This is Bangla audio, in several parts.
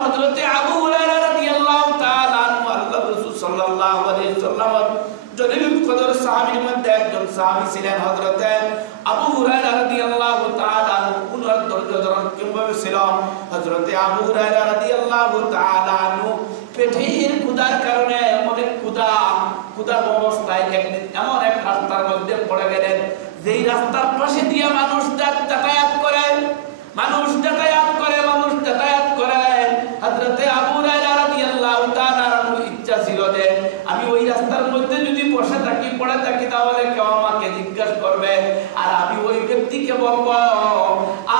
হযরতে আবু হুরায়রা রাদিয়াল্লাহু তাআলা আনহু আল্লাহর রাসূল সাল্লাল্লাহু আলাইহি ওয়াসাল্লাম জলিলুল কদর সাহাবীর মধ্যে একজন সাহাবী ছিলেন হযরতে আবু হুরায়রা রাদিয়াল্লাহু তাআলা আনহু। উনার ধৈর্য ধারণ কিভাবে ছিল? হযরতে আবু হুরায়রা রাদিয়াল্লাহু তাআলা আনহু পেটের ক্ষুধার কারণে অনেক ক্ষুধার অবস্থায় একদিন এমন এক রাস্তার মধ্যে পড়ে গেলেন, যেই রাস্তার পাশে দিয়ে মানুষ যাতায়াত করে। হযরতে আবু হুরায়রা রাদিয়াল্লাহু তাআলা আনহু ইচ্ছা ছিল যে আমি ওই রাস্তার মধ্যে যদি বসে থাকি, পড়ে থাকি, তাহলে কেউ আমাকে জিজ্ঞাসা করবে আর আমি ওই ব্যক্তিকে বলবো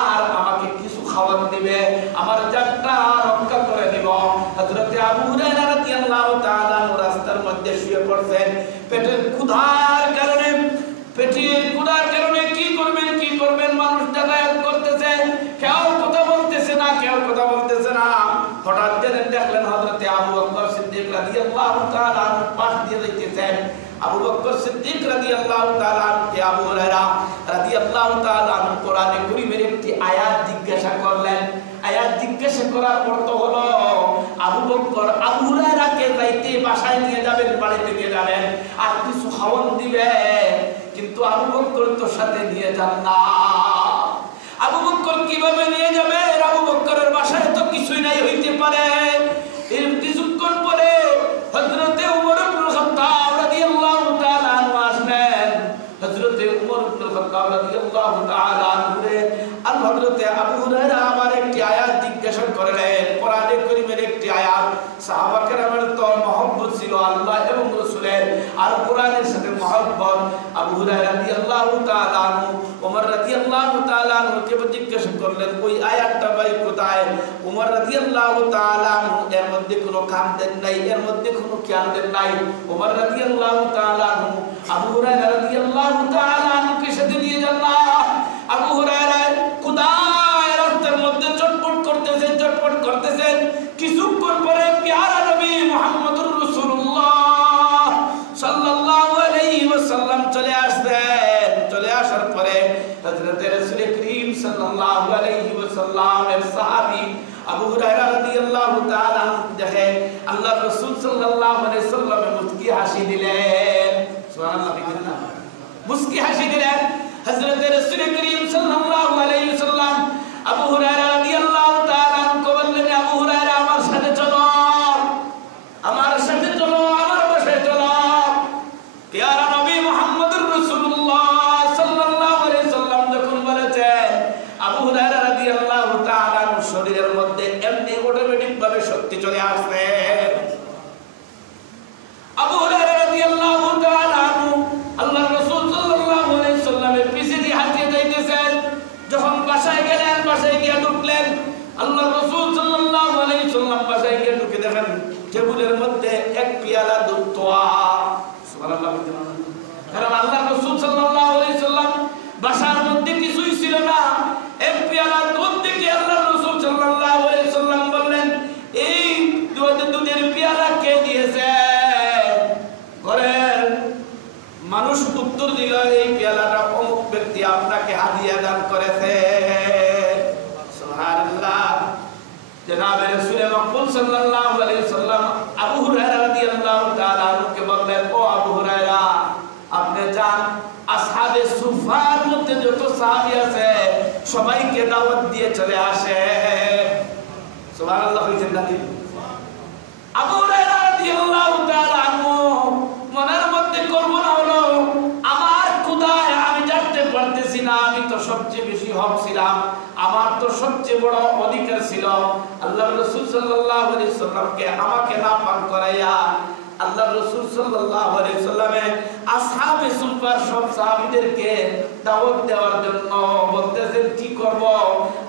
আর আমাকে কিছু খাবার দিবে, আমার জানটা রক্ষা করে দিব। হযরতে আবু হুরায়রা রাদিয়াল্লাহু তাআলা আনহু রাস্তার মধ্যে শুয়ে পড়ছেন। পেটের ক্ষুধার কারণে কি করবেন মানুষ যাতায়াত করতেছে, কেউ কথা বলতেছে না। হঠাৎ দেখলেন হযরতে আবু বকর সিদ্দিক রাদিয়াল্লাহু তাআলা আনহু পাশ দিয়ে যাইতেছেন। আবু বকর সিদ্দিক রাদিয়াল্লাহু তাআলা আনহু আবু হুরায়রা রাদিয়াল্লাহু তাআলা আনহু কোরআনে কারীমের একটি আয়াত জিজ্ঞাসা করলেন। আয়াত জিজ্ঞাসা করার অর্থ হলো আবু বকর আবু হুরায়রাকে যাইতে বাসায় নিয়ে যাবেন, বাড়িতে নিয়ে যাবেন আর কিছু খাওয়ান দিবে, কিন্তু আবু বকর তো সাথে নিয়ে যান না। আবু বকর কিভাবে নিয়ে যাবে? আবু বকরের বাসায় তো কিছুই নাই হইতে পারে। এর কিছুক্ষণ পরে হযরতে উমর ইবনে খাত্তাব রাদিয়াল্লাহু তাআলা আনহু আসলেন। হযরতে উমর ইবনে খাত্তাব রাদিয়াল্লাহু তাআলা আনহু আর হযরতে আবু হুরায়রা আমার একটি আয়াত জিজ্ঞাসা করলেন, কোরআনে কারীমের একটি আয়াত। সাহাবা কেরামের তো মহব্বত ছিল আল্লাহ এবং রাসূলের আর কোরআনের সাথে মহব্বত। আবু হুরায়রা রাদিয়াল্লাহু তাআলা আনহু ওমর রাদিয়াল্লাহু তাআলা আনহুকে জিজ্ঞাসা করলেন, ওই আয়াতটা ভাই কোথায়? ওমর রাদিয়াল্লাহু তাআলা আনহু এর মধ্যে কোনো কান দেন নাই, এর মধ্যে কোনো খেয়াল দেন নাই। ওমর রাদিয়াল্লাহু তাআলা আনহু আবু হুরায়রা রাদিয়াল্লাহু তাআলা আনহুকে সাথে নিয়ে যান না। আবু হুরায়রা ক্ষুধায় রাস্তার মধ্যে চটপট করতেছেন। কিছুক্ষণ পরে প্যারা নবী মুহাম্মদুর রাসূলুল্লাহ সাল্লাল্লাহু আলাইহি ওয়াসাল্লাম চলে আসার পরে হযরতে রাসূল করিম সাল্লাল্লাহু আলাইহি ওয়াসাল্লামের সাহাবী আবু হুরায়রা রাদিয়াল্লাহু তাআলা দেখে আল্লাহর রাসূল সাল্লাল্লাহু আলাইহি ওয়াসাল্লাম মুস্কি হাসি দিলেন। সুবহানাল্লাহ, মুস্কি হাসি দিলেন। হযরতে রাসূল করিম সাল্লাল্লাহু আলাইহি ওয়াসাল্লাম আবু হুরায়রা রাদিয়াল্লাহু তাআলা আনহু বললেন, আবু হুরায়রা আমার সাথে চলো, আমার বাসায় চলো। প্যারা নবী মুহাম্মদুর রাসূলুল্লাহ সাল্লাল্লাহু আলাইহি ওয়াসাল্লাম যখন বলেছেন, আবু হুরায়রা রাদিয়াল্লাহু তাআলা আনহু শরীরের মধ্যে এমনি অটোমেটিক ভাবে শক্তি চলে আসে। আবু হুরায়রা রাদিয়াল্লাহু তাআলা আনহু আল্লাহর রাসূল সাল্লাল্লাহু আলাইহি ওয়াসাল্লামের পিছে দিয়ে হাঁটিয়ে যাইতেছেন। যখন বাসায় গেলেন, বাসায় গিয়ে ঢুকলেন, আল্লাহর রাসূল সাল্লাল্লাহু আলাইহি ওয়াসাল্লাম বাসায় গিয়ে ঢুকে দেখেন টেবিলের মধ্যে এক পেয়ালা দুধ তোয়া। সুবহানাল্লাহ। কারণ আল্লাহর রাসূল সাল্লাল্লাহু আলাইহি ওয়াসাল্লাম বাসার মধ্যে কিছুই ছিল না, এক পেয়ালা দুধ দেখে আল্লাহর রাসূল সাল্লাল্লাহু আলাইহি ওয়াসাল্লাম বললেন, এই দুধের পেয়ালা কে দিয়েছে? ঘরের মানুষ উত্তর দিল, এই পেয়ালাটা অমুক ব্যক্তি আপনাকে হাদিয়া দান করেছে। সুবহানাল্লাহ। জনাবে রাসূল মাকবুল সাল্লাল্লাহু আলাইহি ওয়াসাল্লাম আবু হুরায়রা রাদিয়াল্লাহু তাআলা আনহুকে বললেন, ও আবু হুরায়রা, আপনি যান আসহাবে সুফার মধ্যে যত সাহাবী আছে সবাইকে দাওয়াত দিয়ে চলে আসে। সুবহানাল্লাহ। হইছেন না? আবু হুরায়রা রাদিয়াল্লাহু তাআলা আনহু মনের মধ্যে কল্পনা হলো, আমার ক্ষুধায় আমি জানতে পারতেছি না, আমি তো সবচেয়ে বেশি হক ছিলাম, আমার তো সবচেয়ে বড় অধিকার ছিল আল্লাহর রাসূল সাল্লাল্লাহু আলাইহি ওয়াসাল্লামকে আমাকে না পান করাইয়া আল্লাহর রাসূল সাল্লাল্লাহু আলাইহি ওয়াসাল্লামে আসহাবে সুফার সব সাহাবীদেরকে দাওয়াত দেওয়ার জন্য বলতেছেন, কি করব?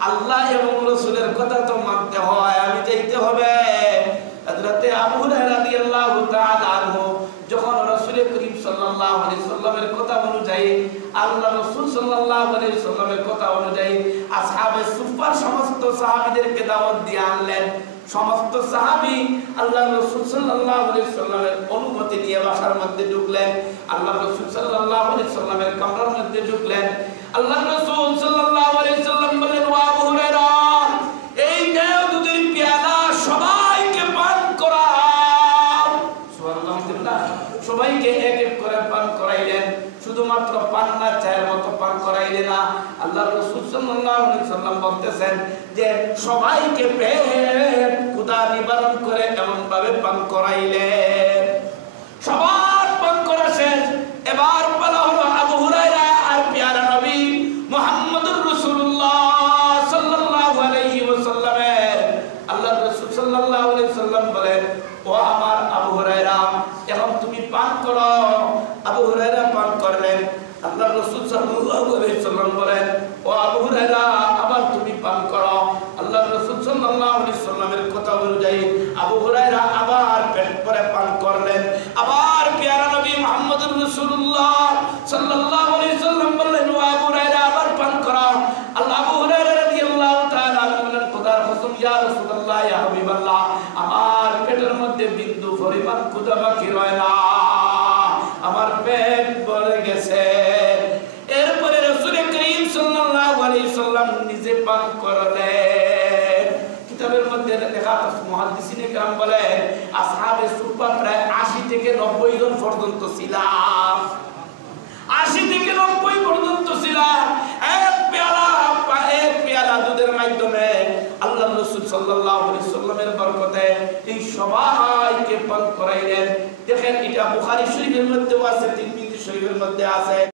আল্লাহ এবং রাসূলের কথা তো মানতে হয়, আমি যাইতে হবে। হযরতে আবু হুরায়রা রাদিয়াল্লাহু তাআলা আনহু যখন রাসূল করিম সাল্লাল্লাহু আলাইহি ওয়াসাল্লামের কথা অনুযায়ী, আল্লাহ রাসূল সাল্লাল্লাহু আলাইহি ওয়াসাল্লামের কথা অনুযায়ী আসহাবে সুফার সমস্ত সাহাবীদেরকে দাওয়াত দিয়ে আনলেন। সমস্ত সাহাবী আল্লাহ রাসূল সাল্লাল্লাহু আলাইহি ওয়াসাল্লামের অনুমতি নিয়ে বাসার মধ্যে ঢুকলেন। আল্লাহ রাসূল সাল্লাল্লাহু আলাইহি ওয়াসাল্লামের কামরার মধ্যে ঢুকলেন। আল্লাহ রাসূল সাল্লাল্লাহু আলাইহি ওয়াসাল্লাম বললেন, ও আবু হুরায়রা, এই নাও দুধের পেয়ালা বলতেছেন যে সবাইকে পেট ক্ষুধা নিবারণ করে এমন ভাবে পান করাইলেন। সবার পান করা শেষ, এবার বলা হলো আবু হুরায়রা আর প্যারা নবী মুহাম্মদুর রাসূলুল্লাহ সাল্লাল্লাহু আলাইহি ওয়াসাল্লামের। আল্লাহর রাসূল সাল্লাল্লাহু আলাইহি ওয়াসাল্লাম বলেন, ও আমার আবু হুরায়রা, এখন তুমি পান করো। আবু হুরায়রা পান করলেন। আল্লাহর রাসূল সাল্লাল্লাহু আলাইহি ওয়াসাল্লাম বলেন, ও আবু হুরায়রা, আবার তুমি পান করো। আল্লাহর রাসূল সাল্লাল্লাহু আলাইহি ওয়াসাল্লামের কথা অনুযায়ী আবু হুরায়রা আবার পেট ভরে পান করলেন। আবার প্যারা নবী মুহাম্মদুর রাসূলুল্লাহ সাল্লাল্লাহু আলাইহি ওয়াসাল্লাম বললেন, ও আবু হুরায়রা, আবার পান করো। আল্লাহ আবু হুরায়রা রাদিয়াল্লাহু তাআলা বললেন, খোদার কসম ইয়া রাসূলুল্লাহ, ইয়া হাবিবাল্লাহ, আমার পেটের মধ্যে বিন্দু পরিমাণ ক্ষুধা বাকি রয় না, আমার পেট ভরে গেছে। এরপরে রাসূল করিম সাল্লাল্লাহু আলাইহি ওয়াসাল্লাম নিজে পান করলেন। কিতাবের মধ্যে লেখা আছে, মুহাদ্দিসিনে কেরাম বলেন, আসহাবে সুফফা প্রায় 80 থেকে 90 জন পর্যন্ত ছিল। 80 থেকে 90 পর্যন্ত ছিল। এক পেয়ালা দুধের মাধ্যমে আল্লাহর রাসূল সাল্লাল্লাহু আলাইহি ওয়াসাল্লামের বরকতে এই সবাইকে পান করাইলেন। দেখেন, এটা বুখারী শরীফের মধ্যেও আছে, তিরমিজি শরীফের মধ্যে আছে।